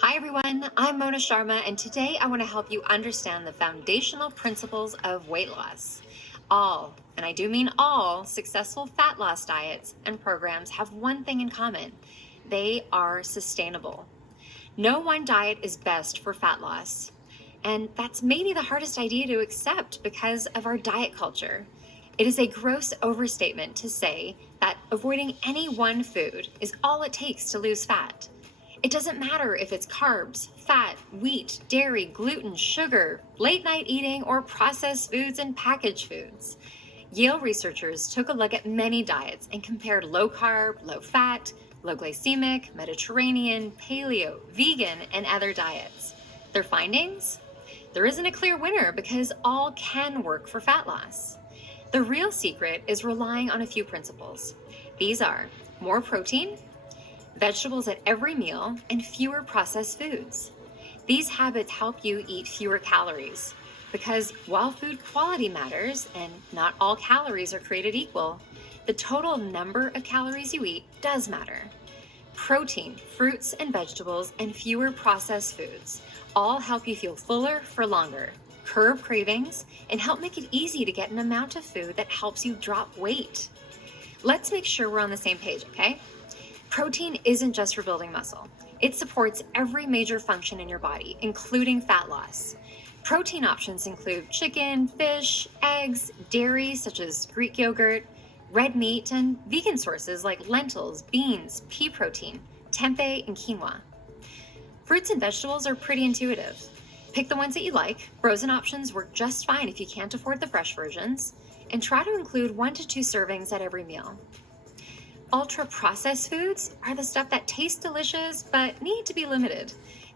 Hi everyone, I'm Mona Sharma, and today I want to help you understand the foundational principles of weight loss. All, and I do mean all, successful fat loss diets and programs have one thing in common. They are sustainable. No one diet is best for fat loss. And that's maybe the hardest idea to accept because of our diet culture. It is a gross overstatement to say that avoiding any one food is all it takes to lose fat. It doesn't matter if it's carbs, fat, wheat, dairy, gluten, sugar, late night eating, or processed foods and packaged foods. Yale researchers took a look at many diets and compared low carb, low fat, low glycemic, Mediterranean, paleo, vegan, and other diets. Their findings? There isn't a clear winner because all can work for fat loss. The real secret is relying on a few principles. These are more protein, vegetables at every meal, and fewer processed foods. These habits help you eat fewer calories because while food quality matters and not all calories are created equal, the total number of calories you eat does matter. Protein, fruits and vegetables, and fewer processed foods all help you feel fuller for longer, curb cravings, and help make it easy to get an amount of food that helps you drop weight. Let's make sure we're on the same page, okay? Protein isn't just for building muscle. It supports every major function in your body, including fat loss. Protein options include chicken, fish, eggs, dairy such as Greek yogurt, red meat, and vegan sources like lentils, beans, pea protein, tempeh, and quinoa. Fruits and vegetables are pretty intuitive. Pick the ones that you like. Frozen options work just fine if you can't afford the fresh versions. And try to include 1 to 2 servings at every meal. Ultra-processed foods are the stuff that tastes delicious but need to be limited.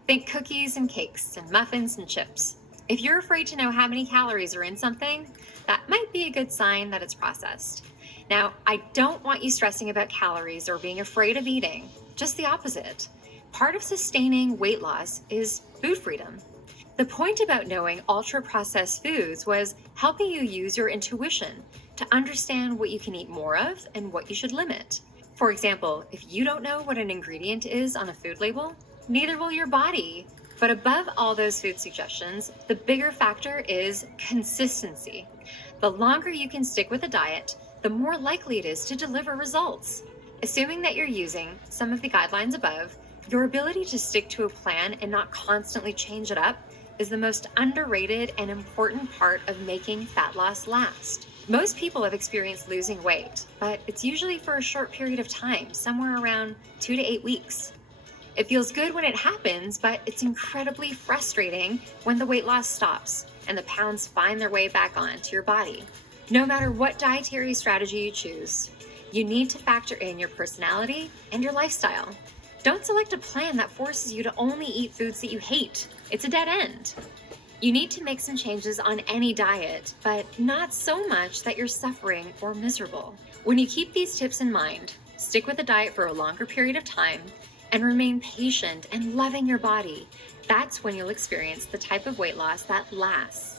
Think cookies and cakes and muffins and chips. If you're afraid to know how many calories are in something, that might be a good sign that it's processed. Now, I don't want you stressing about calories or being afraid of eating, just the opposite. Part of sustaining weight loss is food freedom. The point about knowing ultra-processed foods was helping you use your intuition to understand what you can eat more of and what you should limit. For example, if you don't know what an ingredient is on a food label, neither will your body. But above all those food suggestions, the bigger factor is consistency. The longer you can stick with a diet, the more likely it is to deliver results. Assuming that you're using some of the guidelines above, your ability to stick to a plan and not constantly change it up is the most underrated and important part of making fat loss last. Most people have experienced losing weight, but it's usually for a short period of time, somewhere around 2 to 8 weeks. It feels good when it happens, but it's incredibly frustrating when the weight loss stops and the pounds find their way back onto your body. No matter what dietary strategy you choose, you need to factor in your personality and your lifestyle. Don't select a plan that forces you to only eat foods that you hate. It's a dead end. You need to make some changes on any diet, but not so much that you're suffering or miserable. When you keep these tips in mind, stick with the diet for a longer period of time, and remain patient and loving your body, that's when you'll experience the type of weight loss that lasts.